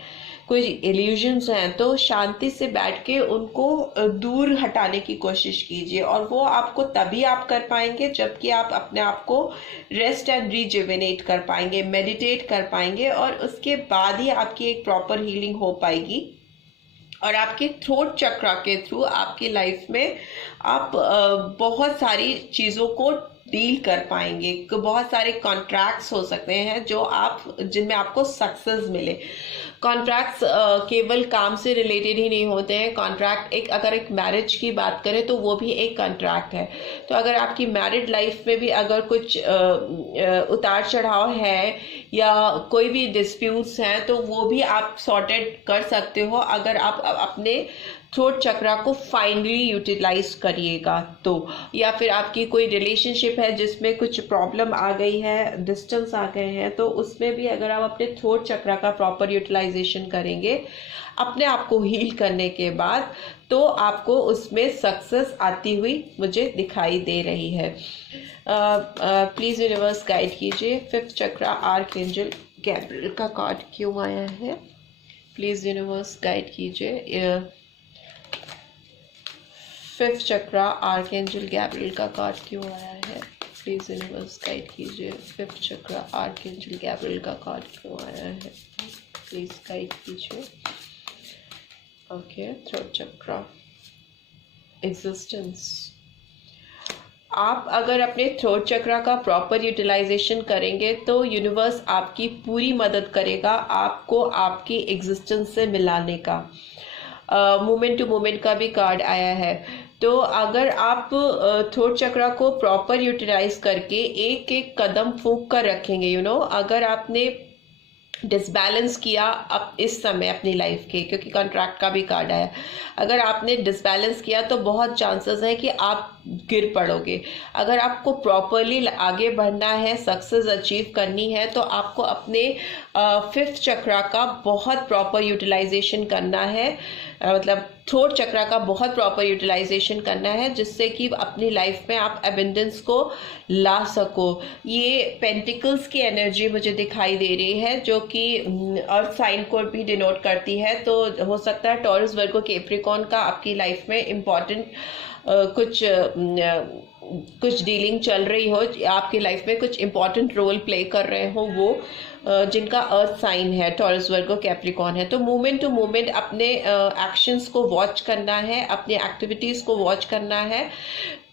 कोई इल्यूजन्स हैं, तो शांति से बैठ के उनको दूर हटाने की कोशिश कीजिए। और वो आपको तभी आप कर पाएंगे जबकि आप अपने आप को रेस्ट एंड रिजुविनेट कर पाएंगे, मेडिटेट कर पाएंगे, और उसके बाद ही आपकी एक प्रॉपर हीलिंग हो पाएगी। और आपके थ्रोट चक्रा के थ्रू आपकी लाइफ में आप बहुत सारी चीज़ों को डील कर पाएंगे। बहुत सारे कॉन्ट्रैक्ट्स हो सकते हैं जिनमें आपको सक्सेस मिले। कॉन्ट्रैक्ट्स केवल काम से रिलेटेड ही नहीं होते हैं। कॉन्ट्रैक्ट अगर एक मैरिज की बात करें तो वो भी एक कॉन्ट्रैक्ट है। तो अगर आपकी मैरिड लाइफ में भी अगर कुछ उतार चढ़ाव है या कोई भी डिस्प्यूट्स हैं तो वो भी आप सॉर्टेड कर सकते हो अगर आप अपने थ्रोट चक्रा को फाइनली यूटिलाइज करिएगा तो। या फिर आपकी कोई रिलेशनशिप है जिसमें कुछ प्रॉब्लम आ गई है, डिस्टेंस आ गए हैं, तो उसमें भी अगर आप अपने थ्रोट चक्रा का प्रॉपर यूटिलाइजेशन करेंगे अपने आप को हील करने के बाद, तो आपको उसमें सक्सेस आती हुई मुझे दिखाई दे रही है। प्लीज़ यूनिवर्स गाइड कीजिए। 5th चक्रा आर्कएंजल गैब्रियल का कार्ड क्यों आया है, प्लीज़ यूनिवर्स गाइड कीजिए। 5th चक्रा आर्कएंजल गैब्रियल का कार्ड क्यों आया है? प्लीज यूनिवर्स गाइड कीजिए। 5th चक्रा आर्कएंजल गैब्रियल का कार्ड क्यों आया है? प्लीज गाइड कीजिए। ओके, 3rd चक्रा एग्जिस्टेंस। आप अगर अपने थ्रोट चक्रा का प्रॉपर यूटिलाइजेशन करेंगे तो यूनिवर्स आपकी पूरी मदद करेगा आपको आपकी एग्जिस्टेंस से मिलाने का। मोमेंट टू मोमेंट का भी कार्ड आया है। तो अगर आप थ्रोट चक्रा को प्रॉपर यूटिलाइज करके एक एक कदम फूंक कर रखेंगे, अगर आपने डिसबैलेंस किया अब इस समय अपनी लाइफ के, क्योंकि कॉन्ट्रैक्ट का भी कार्ड आया, अगर आपने डिसबैलेंस किया तो बहुत चांसेस है कि आप गिर पड़ोगे। अगर आपको प्रॉपरली आगे बढ़ना है, सक्सेस अचीव करनी है, तो आपको अपने 5th चक्रा का बहुत प्रॉपर यूटिलाइजेशन करना है, मतलब थ्रोट चक्रा का बहुत प्रॉपर यूटिलाइजेशन करना है, जिससे कि अपनी लाइफ में आप एबंडेंस को ला सको। ये पेंटिकल्स की एनर्जी मुझे दिखाई दे रही है, जो कि अर्थ साइन को भी डिनोट करती है। तो हो सकता है टॉरस, वर्गो, कैप्रिकॉर्न का आपकी लाइफ में इम्पॉर्टेंट कुछ डीलिंग चल रही हो, आपकी लाइफ में कुछ इम्पॉर्टेंट रोल प्ले कर रहे हो, वो जिनका अर्थ साइन है, टॉरस, वर्गो, कैप्रिकॉर्न है। तो मोमेंट टू मोमेंट अपने एक्शंस को वॉच करना है, अपनी एक्टिविटीज को वॉच करना है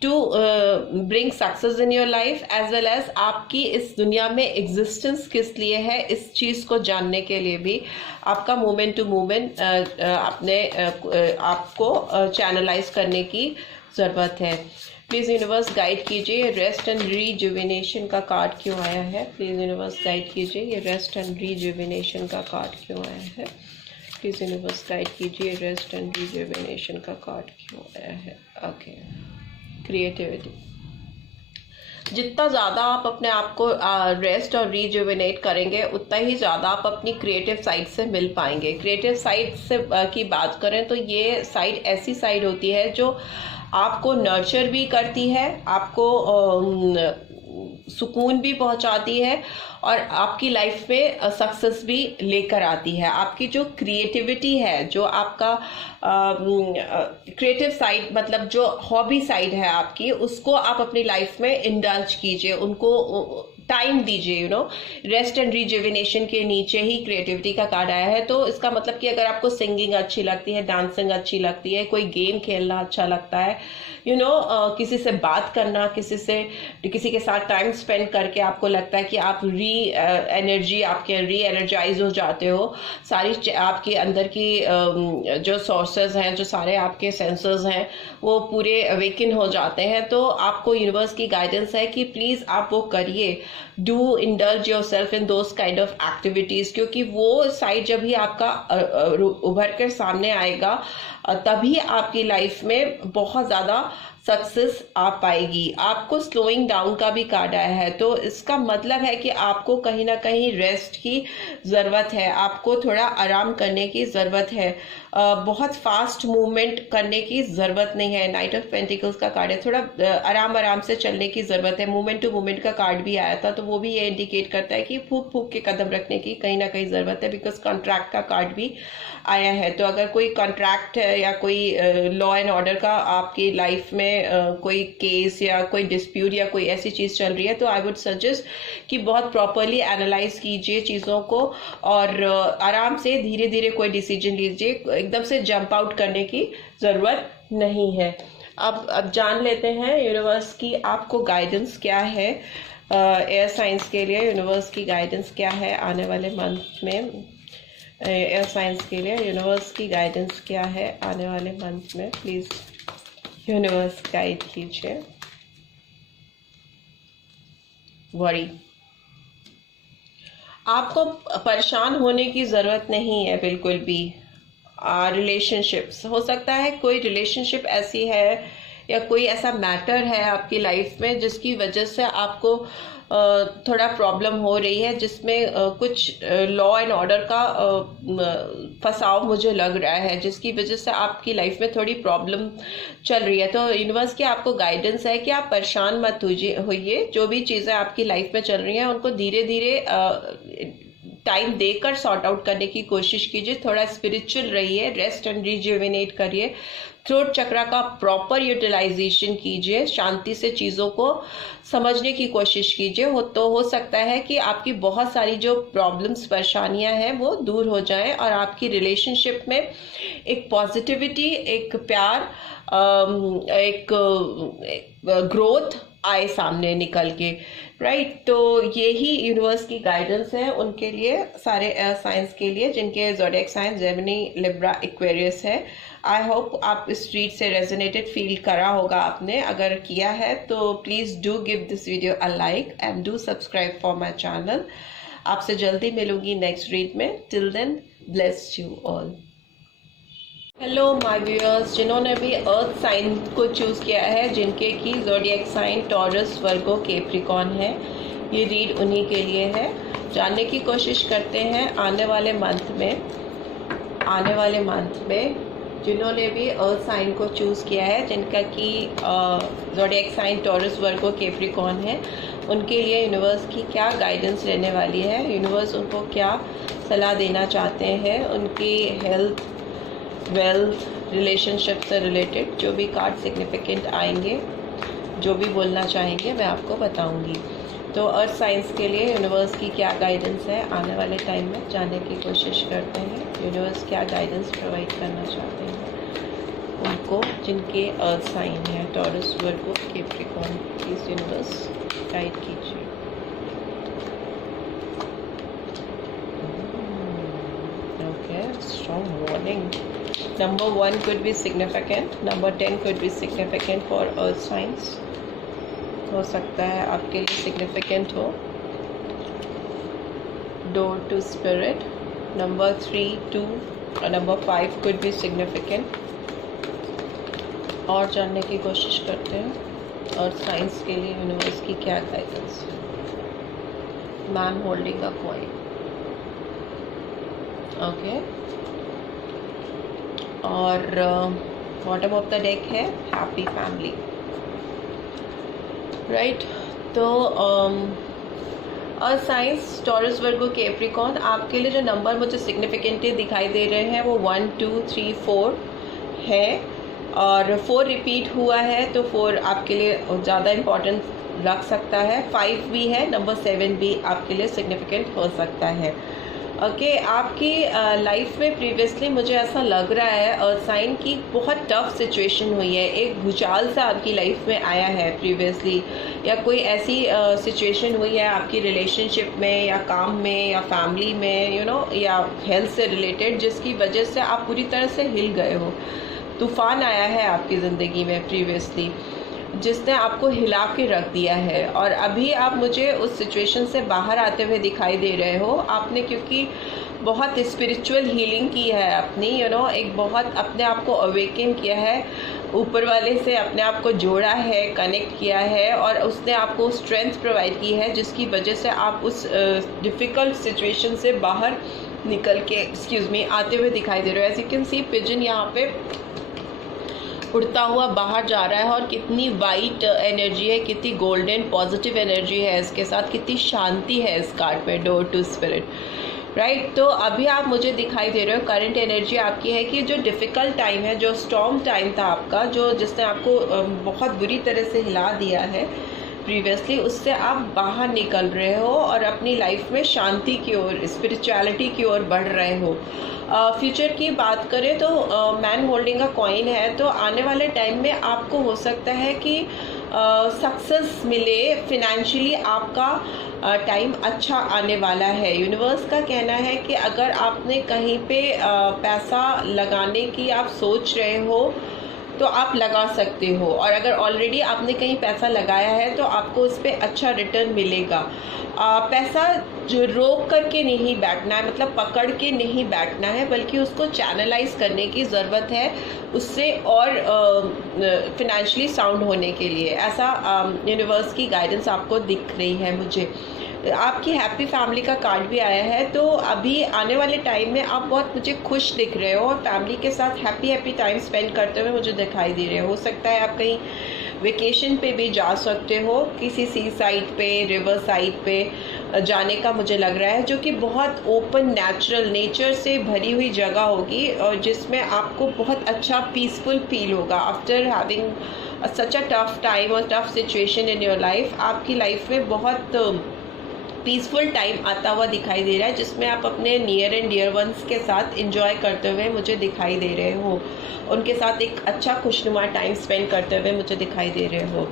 to bring success in your life, as well as आपकी इस दुनिया में एग्जिस्टेंस किस लिए है, इस चीज को जानने के लिए भी आपका मोमेंट टू मोमेंट अपने आपको चैनलाइज करने की जरूरत है। प्लीज यूनिवर्स गाइड कीजिए। रेस्ट एंड रीजुविनेशन का कार्ड क्यों आया है? प्लीज यूनिवर्स गाइड कीजिए। ये रेस्ट एंड रीजुविनेशन का कार्ड क्यों आया है? प्लीज यूनिवर्स गाइड कीजिए। रेस्ट एंड रीजुविनेशन का कार्ड क्यों आया है? Okay, creativity. जितना ज़्यादा आप अपने आप को रेस्ट और रीजुविनेट करेंगे, उतना ही ज़्यादा आप अपनी क्रिएटिव साइड से मिल पाएंगे। क्रिएटिव साइड से की बात करें तो ये साइड ऐसी साइड होती है जो आपको नर्चर भी करती है, आपको सुकून भी पहुंचाती है और आपकी लाइफ में सक्सेस भी लेकर आती है। आपकी जो क्रिएटिविटी है, जो आपका क्रिएटिव साइड, मतलब जो हॉबी साइड है आपकी, उसको आप अपनी लाइफ में इंडल्ज कीजिए, उनको टाइम दीजिए। रेस्ट एंड रिजुविनेशन के नीचे ही क्रिएटिविटी का कार्ड आया है। तो इसका मतलब कि अगर आपको सिंगिंग अच्छी लगती है, डांसिंग अच्छी लगती है, कोई गेम खेलना अच्छा लगता है, किसी से बात करना, किसी के साथ टाइम स्पेंड करके आपको लगता है कि आप आपके री एनर्जाइज हो जाते हो, सारी आपके अंदर की जो सोर्सेज हैं, जो सारे आपके सेंसर्स हैं, वो पूरे अवेकन हो जाते हैं। तो आपको यूनिवर्स की गाइडेंस है कि प्लीज आप वो करिए। Do indulge your self in those kind of activities, क्योंकि वो साइड जब भी आपका उभर कर सामने आएगा, तभी आपकी लाइफ में बहुत ज्यादा सक्सेस आ पाएगी। आपको स्लोइंग डाउन का भी कार्ड आया है, तो इसका मतलब है कि आपको कहीं ना कहीं रेस्ट की जरूरत है, आपको थोड़ा आराम करने की जरूरत है, बहुत फास्ट मूवमेंट करने की जरूरत नहीं है। नाइट ऑफ पेंटिकल्स का कार्ड है, थोड़ा आराम से चलने की जरूरत है। मूवमेंट टू मूवमेंट का कार्ड भी आया था, तो वो भी ये इंडिकेट करता है कि फूक फूक के कदम रखने की कहीं ना कहीं जरूरत है, बिकॉज कॉन्ट्रैक्ट का कार्ड भी आया है। तो अगर कोई कॉन्ट्रैक्ट है या कोई लॉ एंड ऑर्डर का आपकी लाइफ में कोई केस या कोई डिस्प्यूट या कोई ऐसी चीज चल रही है, तो आई वुड सजेस्ट कि बहुत प्रॉपरली एनालाइज कीजिए चीजों को और आराम से धीरे धीरे कोई डिसीजन लीजिए। एकदम से जंप आउट करने की जरूरत नहीं है। अब जान लेते हैं यूनिवर्स की आपको गाइडेंस क्या है एयर साइंस के लिए। यूनिवर्स की गाइडेंस क्या है आने वाले मंथ में? एयर साइंस के लिए यूनिवर्स की गाइडेंस क्या है आने वाले मंथ में? प्लीज यूनिवर्स गाइड कीजिए। वरी, आपको परेशान होने की जरूरत नहीं है बिल्कुल भी। रिलेशनशिप्स, हो सकता है कोई रिलेशनशिप ऐसी है या कोई ऐसा मैटर है आपकी लाइफ में जिसकी वजह से आपको थोड़ा प्रॉब्लम हो रही है, जिसमें कुछ लॉ एंड ऑर्डर का फंसाव मुझे लग रहा है, जिसकी वजह से आपकी लाइफ में थोड़ी प्रॉब्लम चल रही है। तो यूनिवर्स की आपको गाइडेंस है कि आप परेशान मत होइए। जो भी चीज़ें आपकी लाइफ में चल रही हैं उनको धीरे धीरे टाइम देकर सॉर्ट आउट करने की कोशिश कीजिए। थोड़ा स्पिरिचुअल रहिए, रेस्ट एंड रिजुविनेट करिए, थ्रोट चक्रा का प्रॉपर यूटिलाइजेशन कीजिए, शांति से चीज़ों को समझने की कोशिश कीजिए। हो सकता है कि आपकी बहुत सारी जो प्रॉब्लम्स परेशानियां हैं वो दूर हो जाएं और आपकी रिलेशनशिप में एक पॉजिटिविटी, एक प्यार, एक ग्रोथ आए सामने निकल के, राइट। तो यही यूनिवर्स की गाइडेंस है उनके लिए, सारे साइंस के लिए जिनके zodiac sign Gemini, Libra, Aquarius है। आई होप आप इस रीड से रेजोनेटेड फील करा होगा आपने। अगर किया है तो please do give this video a like and do subscribe for my channel. आपसे जल्दी मिलूंगी नेक्स्ट रीड में। Till then, bless you all. Hello my viewers, जिन्होंने भी अर्थ साइन को चूज़ किया है, जिनके की zodiac sign taurus, Virgo, Capricorn है, ये रीड उन्हीं के लिए है। जानने की कोशिश करते हैं आने वाले मंथ में जिन्होंने भी अर्थ साइन को चूज़ किया है, जिनका कि zodiac sign taurus, Virgo, Capricorn है, उनके लिए यूनिवर्स की क्या गाइडेंस रहने वाली है, यूनिवर्स उनको क्या सलाह देना चाहते हैं, उनकी हेल्थ, वेल्थ, रिलेशनशिप से रिलेटेड जो भी कार्ड सिग्निफिकेंट आएंगे, जो भी बोलना चाहेंगे मैं आपको बताऊंगी। तो अर्थ साइंस के लिए यूनिवर्स की क्या गाइडेंस है आने वाले टाइम में, जानने की कोशिश करते हैं। यूनिवर्स क्या गाइडेंस प्रोवाइड करना चाहते हैं उनको, जिनके अर्थ साइन है Taurus, Virgo, Capricorn. Please universe guide कीजिए। Okay, strong warning. Number 1 could be significant, number 10 could be significant for earth signs। हो सकता है आपके लिए significant हो। Door to spirit, number 3, 2 और number 5 could be significant। और जानने की कोशिश करते हैं earth signs के लिए यूनिवर्स की क्या गाइडेंस है। Man holding a coin, okay. और बॉटम ऑफ द डेक है हैप्पी फैमिली, राइट। तो और साइंस टॉरस, वर्गो, कैप्रिकॉर्न, आपके लिए जो नंबर मुझे सिग्निफिकेंटली दिखाई दे रहे हैं वो 1, 2, 3, 4 है, और 4 रिपीट हुआ है तो 4 आपके लिए ज़्यादा इम्पोर्टेंस रख सकता है। 5 भी है, नंबर 7 भी आपके लिए सिग्निफिकेंट हो सकता है। ओके, आपकी लाइफ में प्रीवियसली मुझे ऐसा लग रहा है अर्थ साइन की बहुत टफ सिचुएशन हुई है, एक भूचाल सा आपकी लाइफ में आया है प्रीवियसली, या कोई ऐसी सिचुएशन हुई है आपकी रिलेशनशिप में या काम में या फैमिली में, या हेल्थ से रिलेटेड, जिसकी वजह से आप पूरी तरह से हिल गए हो। तूफान आया है आपकी ज़िंदगी में प्रीवियसली, जिसने आपको हिला के रख दिया है, और अभी आप मुझे उस सिचुएशन से बाहर आते हुए दिखाई दे रहे हो। आपने क्योंकि बहुत स्पिरिचुअल हीलिंग की है अपनी, एक बहुत अपने आप को अवेकन किया है, ऊपर वाले से अपने आप को जोड़ा है, कनेक्ट किया है, और उसने आपको स्ट्रेंथ प्रोवाइड की है, जिसकी वजह से आप उस डिफ़िकल्ट सिचुएशन से बाहर निकल के आते हुए दिखाई दे रहे हो। As you can see, pigeon यहाँ पे उड़ता हुआ बाहर जा रहा है, और कितनी वाइट एनर्जी है, कितनी गोल्डन पॉजिटिव एनर्जी है इसके साथ, कितनी शांति है इस कार्ड पे, डोर टू स्पिरिट, राइट। तो अभी आप मुझे दिखाई दे रहे हो, करंट एनर्जी आपकी है कि जो डिफ़िकल्ट टाइम है, जो स्टॉर्म टाइम था आपका, जिसने आपको बहुत बुरी तरह से हिला दिया है प्रीवियसली, उससे आप बाहर निकल रहे हो और अपनी लाइफ में शांति की ओर, स्पिरिचुअलिटी की ओर बढ़ रहे हो। फ्यूचर की बात करें तो मैन होल्डिंग अ कॉइन है, तो आने वाले टाइम में आपको हो सकता है कि सक्सेस मिले, फिनेंशियली आपका टाइम अच्छा आने वाला है। यूनिवर्स का कहना है कि अगर आपने कहीं पे पैसा लगाने की आप सोच रहे हो तो आप लगा सकते हो, और अगर ऑलरेडी आपने कहीं पैसा लगाया है तो आपको उस पर अच्छा रिटर्न मिलेगा। पैसा जो रोक करके नहीं बैठना है, मतलब पकड़ के नहीं बैठना है, बल्कि उसको चैनलाइज करने की ज़रूरत है, उससे और फिनेंशियली साउंड होने के लिए। ऐसा यूनिवर्स की गाइडेंस आपको दिख रही है मुझे। आपकी हैप्पी फैमिली का कार्ड भी आया है, तो अभी आने वाले टाइम में आप बहुत मुझे खुश दिख रहे हो और फैमिली के साथ हैप्पी टाइम स्पेंड करते हुए मुझे दिखाई दे रहे हो सकता है आप कहीं वेकेशन पे भी जा सकते हो, किसी सी साइड पे, रिवर साइड पे जाने का मुझे लग रहा है, जो कि बहुत ओपन नेचुरल नेचर से भरी हुई जगह होगी और जिसमें आपको बहुत अच्छा पीसफुल फील होगा after having such a tough time और tough situation in your life. आपकी लाइफ में बहुत पीसफुल टाइम आता हुआ दिखाई दे रहा है, जिसमें आप अपने नियर एंड डियर वंस के साथ एंजॉय करते हुए मुझे दिखाई दे रहे हो, उनके साथ एक अच्छा खुशनुमा टाइम स्पेंड करते हुए मुझे दिखाई दे रहे हो।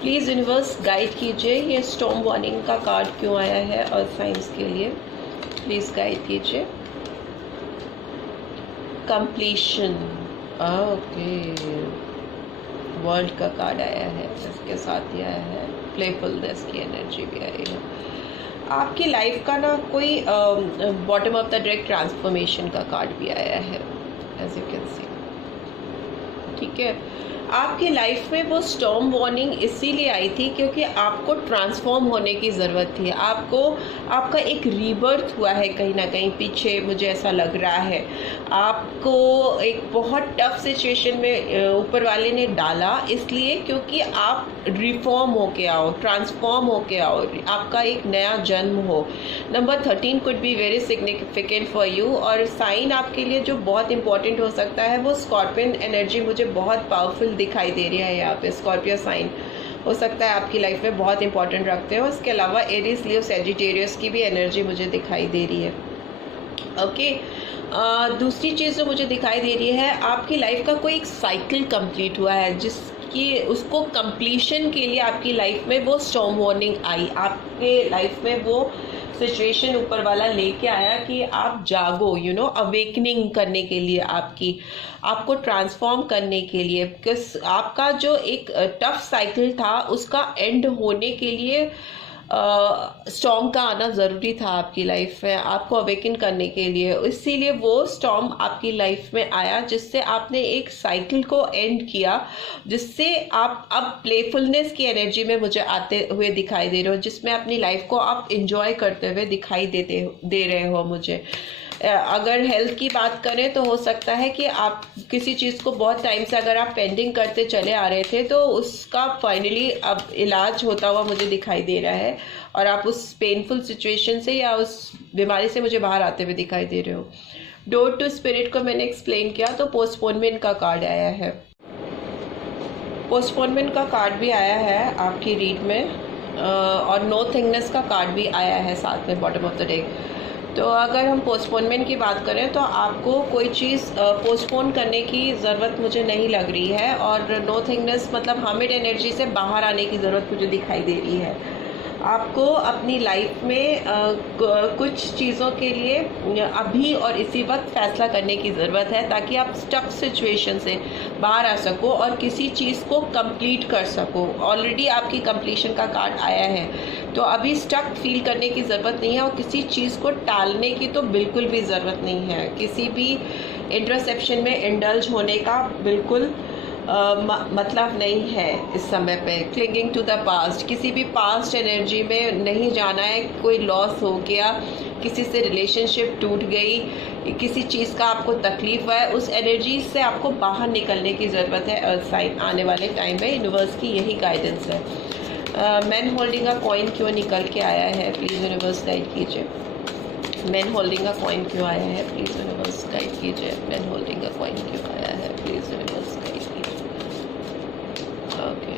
प्लीज़ यूनिवर्स गाइड कीजिए, ये स्टॉर्म वार्निंग का कार्ड क्यों आया है और साइंस के लिए, प्लीज़ गाइड कीजिए। कंप्लीशन, ओके, वर्ल्ड का कार्ड आया है, इसके साथ ही आया है प्लेफुलनेस की एनर्जी भी आई है। आपकी लाइफ का ना कोई bottom of the deck transformation का कार्ड भी आया है, एज यू कैन सी। ठीक है, आपकी लाइफ में वो स्टॉर्म वार्निंग इसीलिए आई थी क्योंकि आपको ट्रांसफॉर्म होने की ज़रूरत थी। आपका एक रीबर्थ हुआ है कहीं ना कहीं पीछे, मुझे ऐसा लग रहा है। आपको एक बहुत टफ सिचुएशन में ऊपर वाले ने डाला, इसलिए क्योंकि आप रिफॉर्म होके आओ, ट्रांसफॉर्म होके आओ, आपका एक नया जन्म हो। Number 13 could be very significant for you, और साइन आपके लिए जो बहुत इंपॉर्टेंट हो सकता है वो स्कॉर्पियन एनर्जी मुझे बहुत पावरफुल दिखाई दे रही है। यहाँ पे स्कॉर्पियो साइन हो सकता है आपकी लाइफ में बहुत इंपॉर्टेंट रखते हो। उसके अलावा एरीज, लियो, सैजिटेरियस की भी एनर्जी मुझे दिखाई दे रही है। ओके, दूसरी चीज़ जो मुझे दिखाई दे रही है, आपकी लाइफ का कोई एक साइकिल कंप्लीट हुआ है जिसकी उसको कंप्लीशन के लिए आपकी लाइफ में वो स्टॉर्म वार्निंग आई। आपके लाइफ में वो सिचुएशन ऊपर वाला लेके आया कि आप जागो, यू नो, अवेकनिंग करने के लिए, आपको ट्रांसफॉर्म करने के लिए, बिकॉज आपका जो एक टफ साइकिल था उसका एंड होने के लिए स्टॉर्म का आना ज़रूरी था आपकी लाइफ में, आपको अवेकन करने के लिए। इसीलिए वो स्टॉर्म आपकी लाइफ में आया जिससे आपने एक साइकिल को एंड किया, जिससे आप अब प्लेफुलनेस की एनर्जी में मुझे आते हुए दिखाई दे रहे हो, जिसमें अपनी लाइफ को आप इंजॉय करते हुए दिखाई दे रहे हो मुझे। अगर हेल्थ की बात करें तो हो सकता है कि आप किसी चीज़ को बहुत टाइम से अगर आप पेंडिंग करते चले आ रहे थे तो उसका फाइनली अब इलाज होता हुआ मुझे दिखाई दे रहा है, और आप उस पेनफुल सिचुएशन से या उस बीमारी से मुझे बाहर आते हुए दिखाई दे रहे हो। डोर टू स्पिरिट को मैंने एक्सप्लेन किया तो पोस्टपोनमेंट का कार्ड आया है, पोस्टपोनमेंट का कार्ड भी आया है आपकी रीड में, और नो थिंगनेस का कार्ड भी आया है साथ में बॉटम ऑफ द डेक। तो अगर हम पोस्टपोनमेंट की बात करें तो आपको कोई चीज़ पोस्टपोन करने की ज़रूरत मुझे नहीं लग रही है, और नो थिंगनेस मतलब हमिड एनर्जी से बाहर आने की ज़रूरत मुझे दिखाई दे रही है। आपको अपनी लाइफ में कुछ चीज़ों के लिए अभी और इसी वक्त फैसला करने की ज़रूरत है ताकि आप स्टक सिचुएशन से बाहर आ सको और किसी चीज़ को कंप्लीट कर सको। ऑलरेडी आपकी कंप्लीशन का कार्ड आया है, तो अभी स्टक फील करने की ज़रूरत नहीं है, और किसी चीज़ को टालने की तो बिल्कुल भी ज़रूरत नहीं है। किसी भी इंटरसेप्शन में इंडल्ज होने का बिल्कुल मतलब नहीं है इस समय पे। क्लिंगिंग टू द पास्ट, किसी भी पास्ट एनर्जी में नहीं जाना है। कोई लॉस हो गया, किसी से रिलेशनशिप टूट गई, किसी चीज़ का आपको तकलीफ हुआ है, उस एनर्जी से आपको बाहर निकलने की ज़रूरत है। अर्थ साइन आने वाले टाइम में यूनिवर्स की यही गाइडेंस है। मैन होल्डिंग अ कॉइन क्यों निकल के आया है, प्लीज़ यूनिवर्स गाइड कीजिए। मैन होल्डिंग अ कॉइन क्यों आया है, प्लीज़ यूनिवर्स गाइड कीजिए। मैन होल्डिंग अ कॉइन क्यों आया है, प्लीज़ यूनिवर्स गाइड कीजिए। ओके,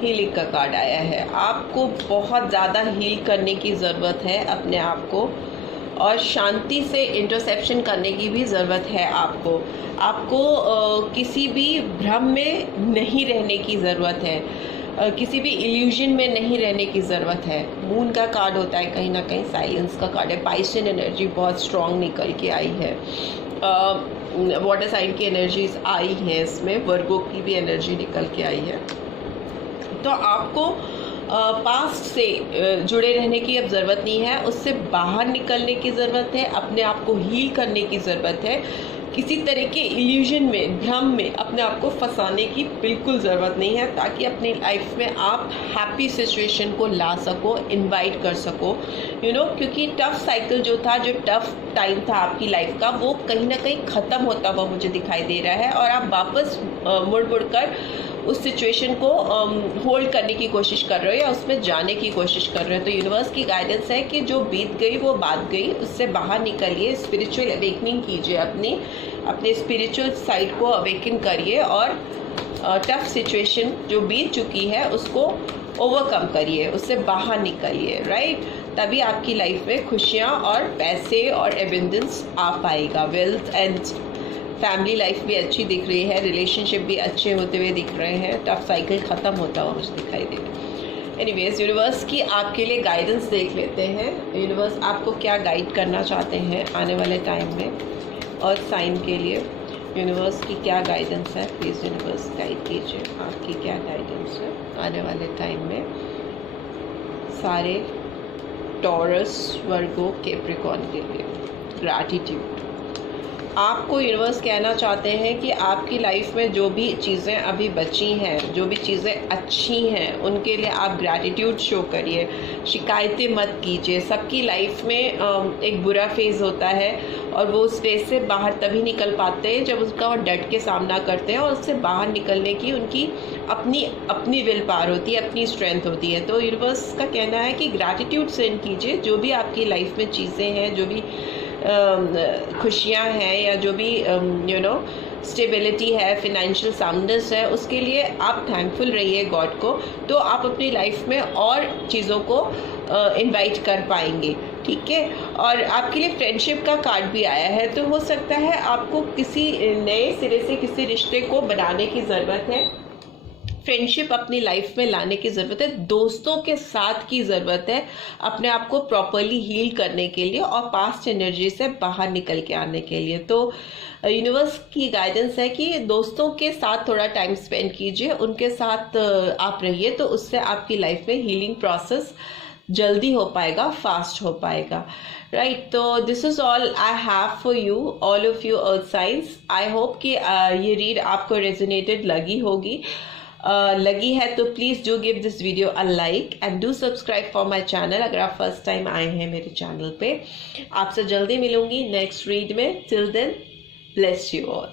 हीलिंग का कार्ड आया है। आपको बहुत ज़्यादा हील करने की ज़रूरत है अपने आप को, और शांति से इंटरसेप्शन करने की भी ज़रूरत है आपको। किसी भी भ्रम में नहीं रहने की ज़रूरत है, किसी भी इल्यूजन में नहीं रहने की ज़रूरत है। मून का कार्ड होता है कहीं ना कहीं साइलेंस का कार्ड है। पाइसियन एनर्जी बहुत स्ट्रॉन्ग निकल के आई है। वाटर साइन की एनर्जीज आई हैं इसमें, वर्गो की भी एनर्जी निकल के आई है। तो आपको पास्ट से जुड़े रहने की अब ज़रूरत नहीं है, उससे बाहर निकलने की ज़रूरत है, अपने आप को हील करने की ज़रूरत है। किसी तरह के इल्यूजन में, भ्रम में अपने आप को फंसाने की बिल्कुल ज़रूरत नहीं है, ताकि अपनी लाइफ में आप हैप्पी सिचुएशन को ला सको, इनवाइट कर सको, क्योंकि टफ साइकिल जो था, जो टफ टाइम था आपकी लाइफ का, वो कहीं ना कहीं ख़त्म होता हुआ मुझे दिखाई दे रहा है, और आप वापस मुड़ कर उस सिचुएशन को होल्ड करने की कोशिश कर रहे हो या उसमें जाने की कोशिश कर रहे हो। तो यूनिवर्स की गाइडेंस है कि जो बीत गई वो बात गई, उससे बाहर निकलिए, स्पिरिचुअल अवेकनिंग कीजिए, अपने स्पिरिचुअल साइड को अवेकन करिए, और टफ सिचुएशन जो बीत चुकी है उसको ओवरकम करिए, उससे बाहर निकलिए, राइट। तभी आपकी लाइफ में खुशियाँ और पैसे और एबंडेंस आ पाएगा, वेल्थ एंड फैमिली लाइफ भी अच्छी दिख रही है, रिलेशनशिप भी अच्छे होते हुए दिख रहे हैं, टफ साइकिल ख़त्म होता हुआ मुझे दिखाई दे रहा है। एनीवेज, यूनिवर्स की आपके लिए गाइडेंस देख लेते हैं। यूनिवर्स आपको क्या गाइड करना चाहते हैं आने वाले टाइम में, और साइन के लिए यूनिवर्स की क्या गाइडेंस है। प्लीज़ यूनिवर्स गाइड कीजिए, आपकी क्या गाइडेंस है आने वाले टाइम में सारे टॉरस, वर्गो, कैप्रिकॉर्न के लिए। ग्रैटिट्यूड, आपको यूनिवर्स कहना चाहते हैं कि आपकी लाइफ में जो भी चीज़ें अभी बची हैं, जो भी चीज़ें अच्छी हैं, उनके लिए आप ग्रैटिट्यूड शो करिए, शिकायतें मत कीजिए। सबकी लाइफ में एक बुरा फेज़ होता है, और वो उस फेज़ से बाहर तभी निकल पाते हैं जब उसका वो डट के सामना करते हैं, और उससे बाहर निकलने की उनकी अपनी विल पावर होती है, अपनी स्ट्रेंथ होती है। तो यूनिवर्स का कहना है कि ग्रैटिट्यूड सेंड कीजिए, जो भी आपकी लाइफ में चीज़ें हैं, जो भी खुशियाँ हैं, या जो भी स्टेबिलिटी है, फिनेंशियल साउंडनेस है, उसके लिए आप थैंकफुल रहिए गॉड को। तो आप अपनी लाइफ में और चीज़ों को इनवाइट कर पाएंगे, ठीक है। और आपके लिए फ्रेंडशिप का कार्ड भी आया है, तो हो सकता है आपको किसी नए सिरे से किसी रिश्ते को बनाने की ज़रूरत है, फ्रेंडशिप अपनी लाइफ में लाने की ज़रूरत है, दोस्तों के साथ की ज़रूरत है अपने आप को प्रॉपरली हील करने के लिए और पास्ट एनर्जी से बाहर निकल के आने के लिए। तो यूनिवर्स की गाइडेंस है कि दोस्तों के साथ थोड़ा टाइम स्पेंड कीजिए, उनके साथ आप रहिए, तो उससे आपकी लाइफ में हीलिंग प्रोसेस जल्दी हो पाएगा, फास्ट हो पाएगा, राइट। तो this is all I have for you, all of you earth science. I hope कि ये रीड आपको रेजोनेटेड लगी होगी। लगी है तो please do give this video a like and do subscribe for my channel अगर आप फर्स्ट टाइम आए हैं मेरे चैनल पे। आपसे जल्दी मिलूंगी नेक्स्ट रीड में। Till then, bless you all.